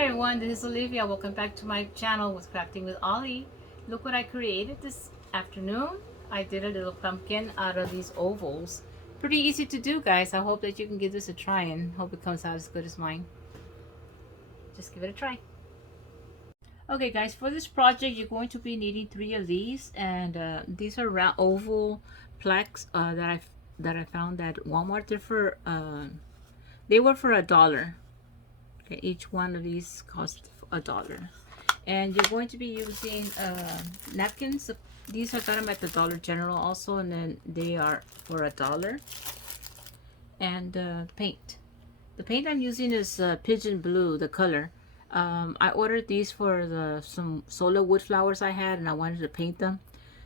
Hi everyone, this is Olivia. Welcome back to my channel with Crafting with Ollie. Look what I created this afternoon. I did a little pumpkin out of these ovals. Pretty easy to do, guys. I hope that you can give this a try and hope it comes out as good as mine. Just give it a try. Okay guys, for this project you're going to be needing 3 of these, and these are round oval plaques that I found at Walmart. They were for $1. Okay, each one of these cost $1. And you're going to be using napkins. These I got them at the Dollar General also, and then they are for $1. And paint. The paint I'm using is pigeon blue, the color. I ordered these for some solar wood flowers I had, and I wanted to paint them.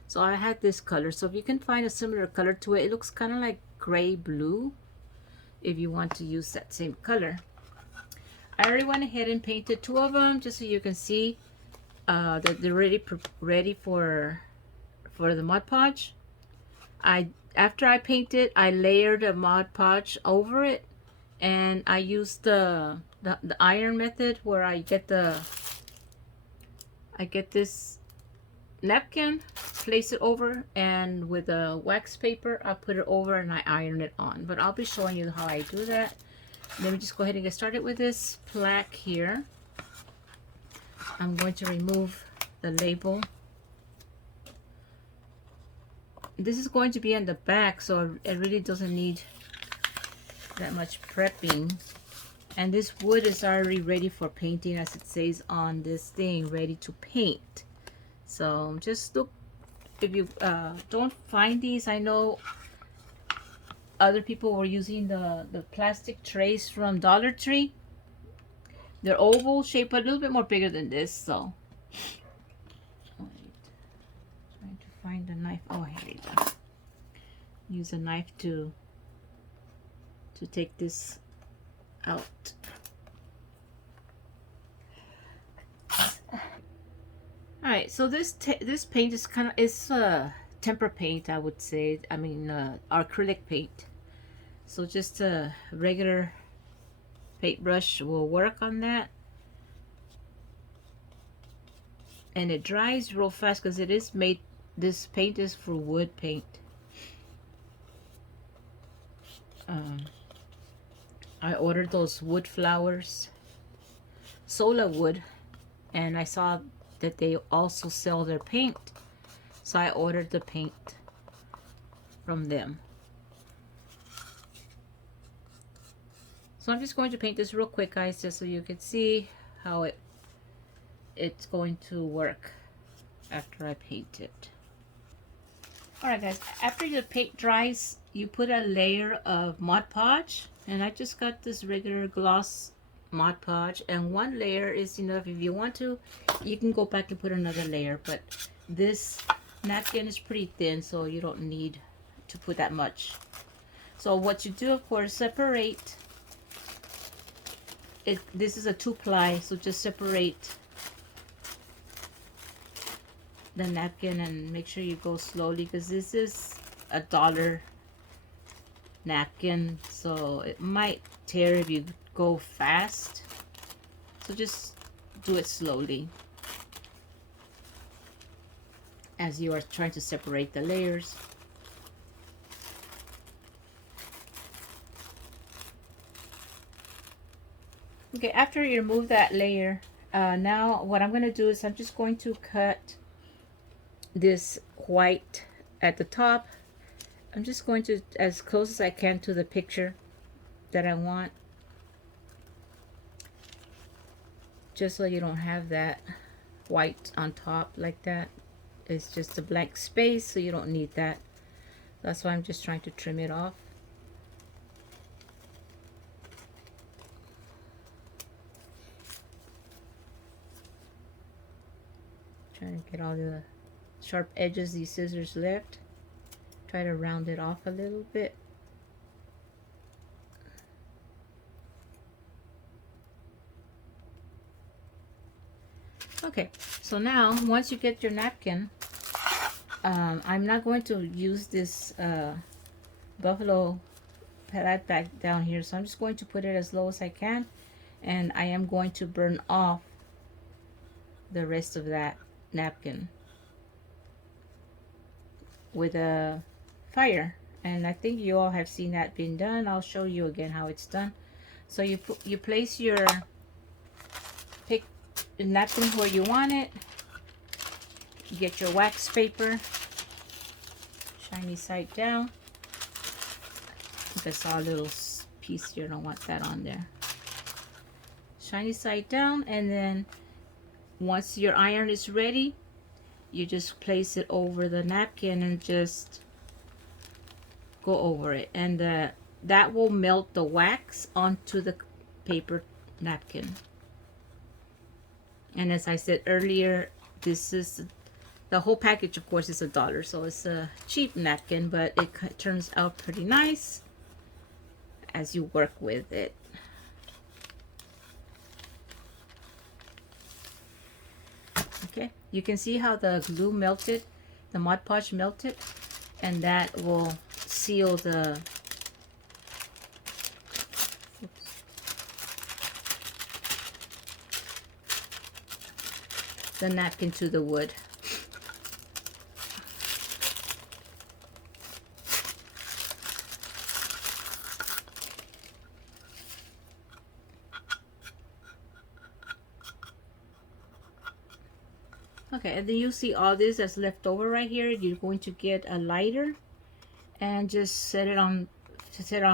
So I had this color. So if you can find a similar color to it, it looks kind of like gray blue. If you want to use that same color, I already went ahead and painted 2 of them just so you can see that they're ready for the Mod Podge. After I painted, I layered a Mod Podge over it, and I used the iron method where I get this napkin, place it over, and with a wax paper I put it over and I iron it on. But I'll be showing you how I do that. Let me just go ahead and get started with this plaque here. I'm going to remove the label. This is going to be on the back, so it really doesn't need that much prepping. And this wood is already ready for painting, as it says on this thing, ready to paint. So just look, if you don't find these, I know other people were using the plastic trays from Dollar Tree. They're oval shaped, but a little bit more bigger than this. So trying to find a knife. Oh, here we go. Use a knife to take this out. All right, so this paint is temper paint, I would say. I mean acrylic paint. So just a regular paintbrush will work on that. And it dries real fast because it is made, this paint is for wood paint. I ordered those wood flowers, solar wood, and I saw that they also sell their paint, so I ordered the paint from them. So I'm just going to paint this real quick, guys, just so you can see how it's going to work after I paint it. Alright guys, after the paint dries, you put a layer of Mod Podge, and I just got this regular gloss Mod Podge, and 1 layer is enough. If you want to, you can go back and put another layer, but this napkin is pretty thin, so you don't need to put that much. So what you do, of course, separate it. This is a 2-ply, so just separate the napkin and make sure you go slowly, because this is $1 napkin, so it might tear if you go fast. So just do it slowly as you are trying to separate the layers. Okay, after you remove that layer, now what I'm going to do is I'm just going to cut this white at the top. I'm just going to, as close as I can to the picture that I want, just so you don't have that white on top like that. It's just a blank space, so you don't need that. That's why I'm just trying to trim it off. Trying to get all the sharp edges these scissors left. Try to round it off a little bit. Okay, so now once you get your napkin, I'm not going to use this buffalo pad back down here, so I'm just going to put it as low as I can, and I am going to burn off the rest of that napkin with a fire. And I think you all have seen that being done. I'll show you again how it's done. So you place your pick the napkin where you want it. You get your wax paper, shiny side down. I saw a little piece here, don't want that on there. Shiny side down, and then once your iron is ready, you just place it over the napkin and just go over it, and that will melt the wax onto the paper napkin. And as I said earlier, this is the whole package, of course, is $1, so it's a cheap napkin, but it turns out pretty nice as you work with it. Okay, you can see how the glue melted, the Mod Podge melted, and that will seal the napkin to the wood. Okay, and then you see all this that's left over right here. You're going to get a lighter and just set it on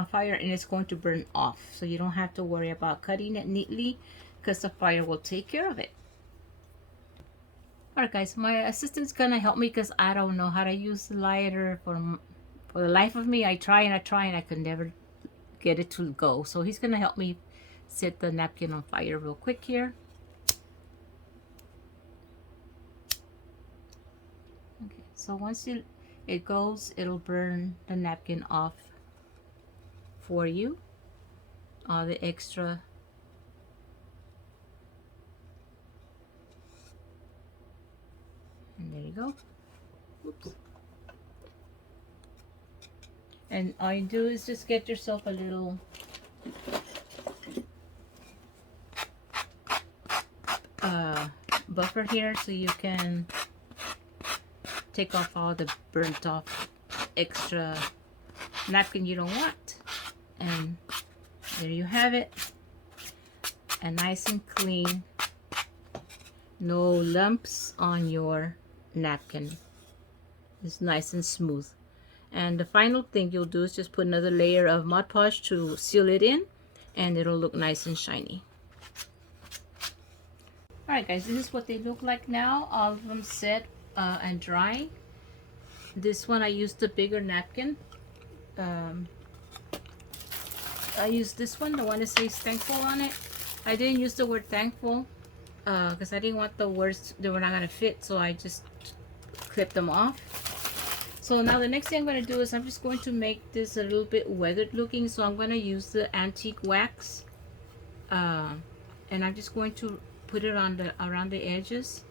fire, and it's going to burn off. So you don't have to worry about cutting it neatly because the fire will take care of it. Alright guys, my assistant's gonna help me because I don't know how to use the lighter for the life of me. I try and I could never get it to go. So he's gonna help me set the napkin on fire real quick here. Okay, so once it goes, it'll burn the napkin off for you, all the extra. And there you go. Oops. And all you do is just get yourself a little buffer here so you can take off all the burnt off extra napkin you don't want. And there you have it, and nice and clean, no lumps on your napkin. It's nice and smooth. And the final thing you'll do is just put another layer of Mod Podge to seal it in, and it'll look nice and shiny. Alright guys, this is what they look like now, all of them set and dry. This one I used the bigger napkin. I used this one, the one that says thankful on it. I didn't use the word thankful because I didn't want the words, they were not going to fit, so I just clipped them off. So now the next thing I'm going to do is I'm just going to make this a little bit weathered looking, so I'm going to use the antique wax, and I'm just going to put it on around the edges.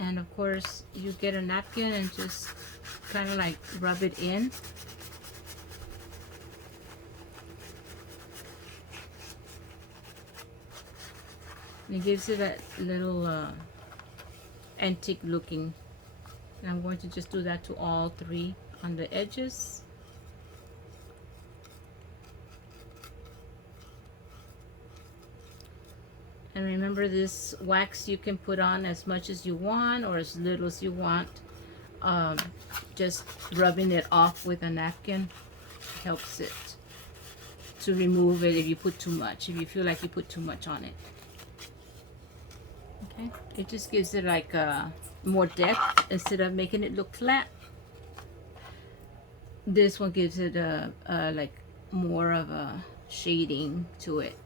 And of course you get a napkin and just kind of like rub it in. And it gives it a little antique looking. And I'm going to just do that to all three on the edges. And remember, this wax you can put on as much as you want or as little as you want. Just rubbing it off with a napkin helps it to remove it if you put too much, if you feel like you put too much on it. Okay, it just gives it like more depth instead of making it look flat. This one gives it a like more of a shading to it.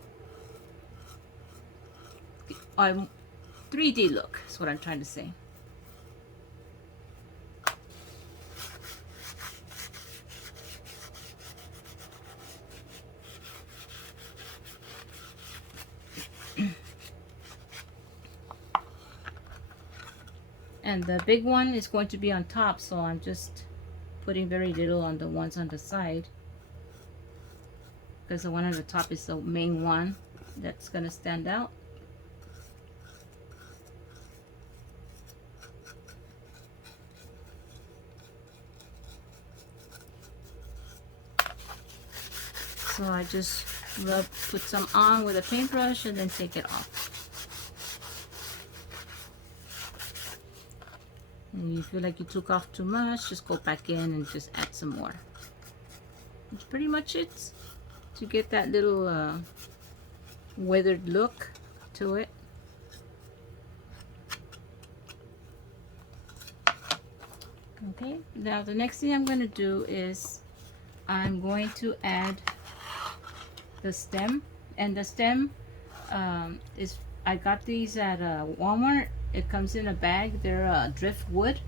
3D look is what I'm trying to say. And the big one is going to be on top, so I'm just putting very little on the ones on the side because the one on the top is the main one that's gonna stand out. So I just put some on with a paintbrush and then take it off. And you feel like you took off too much, just go back in and just add some more. That's pretty much it, to get that little weathered look to it. Okay, now the next thing I'm going to do is I'm going to add the stem. And the stem is, I got these at Walmart. It comes in a bag. They're driftwood,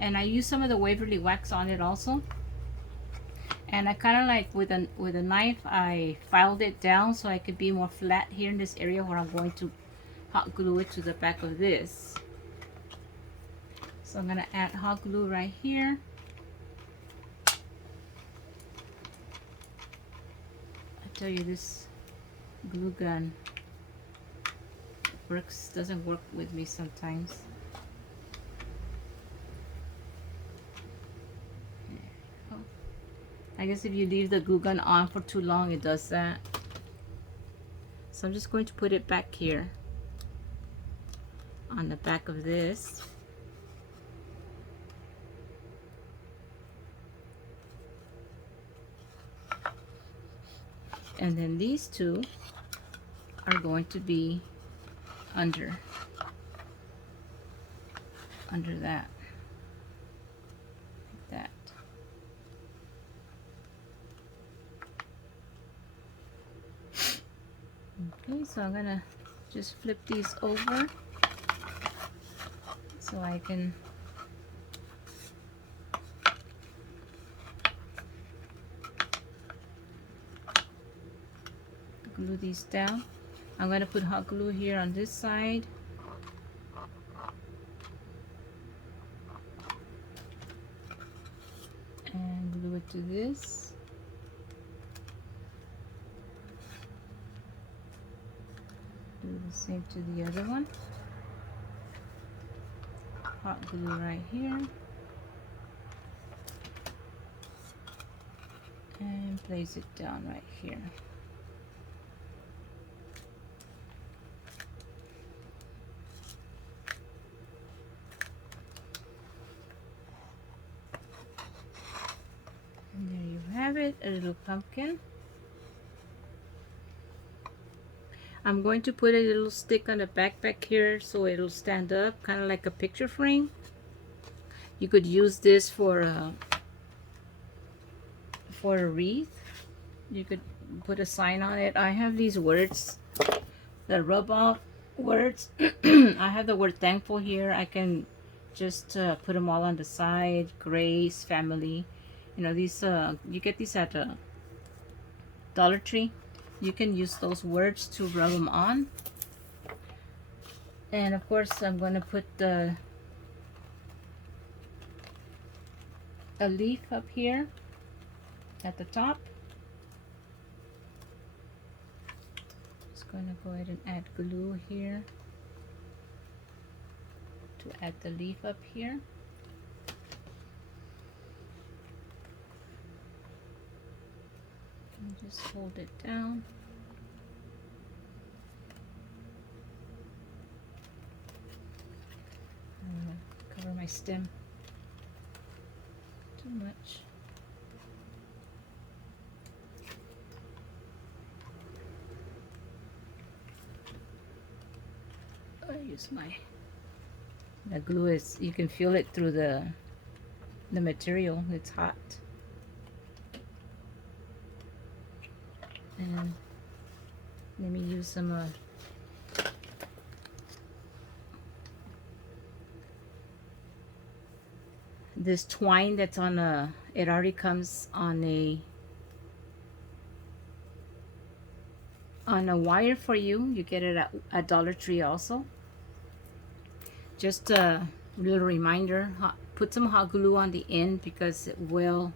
and I use some of the Waverly wax on it also. And I kind of like with a knife, I filed it down so I could be more flat here in this area where I'm going to hot glue it to the back of this. So I'm gonna add hot glue right here. I tell you, this glue gun doesn't work with me sometimes. I guess if you leave the glue gun on for too long, it does that. So I'm just going to put it back here on the back of this. And then these two are going to be under that, like that. Okay, so I'm gonna just flip these over so I can glue these down. I'm going to put hot glue here on this side. And glue it to this. Do the same to the other one. Hot glue right here. And place it down right here. And there you have it, a little pumpkin. I'm going to put a little stick on the back here so it'll stand up, kind of like a picture frame. You could use this for a wreath. You could put a sign on it. I have these words, the rub off words. I have the word thankful here. I can just put them all on the side. Grace, family. You know, these you get these at Dollar Tree. You can use those words to rub them on. And of course I'm going to put a leaf up here at the top. Just going to go ahead and add glue here to add the leaf up here. And just hold it down. I'm going to cover my stem too much. I use the glue is, you can feel it through the material. It's hot. And let me use some this twine that's on it already comes on a wire for you. You get it at Dollar Tree also. Just a little reminder, put some hot glue on the end because it will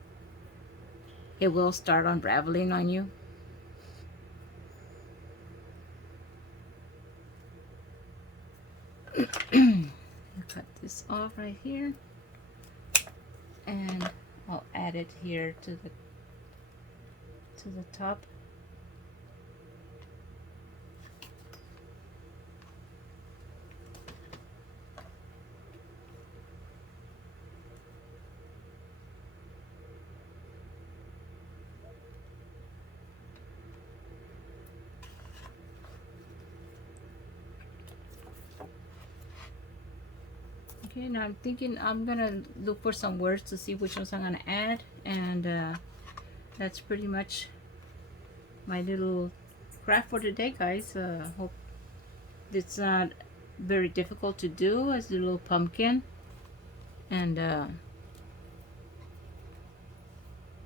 start unraveling on you. off right here, and I'll add it here to the top. Okay, now I'm thinking I'm gonna look for some words to see which ones I'm gonna add, and that's pretty much my little craft for today, guys. Hope it's not very difficult to do as a little pumpkin, and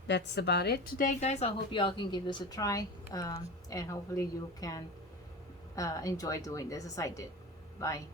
that's about it today, guys. I hope y'all can give this a try, and hopefully you can enjoy doing this as I did. Bye.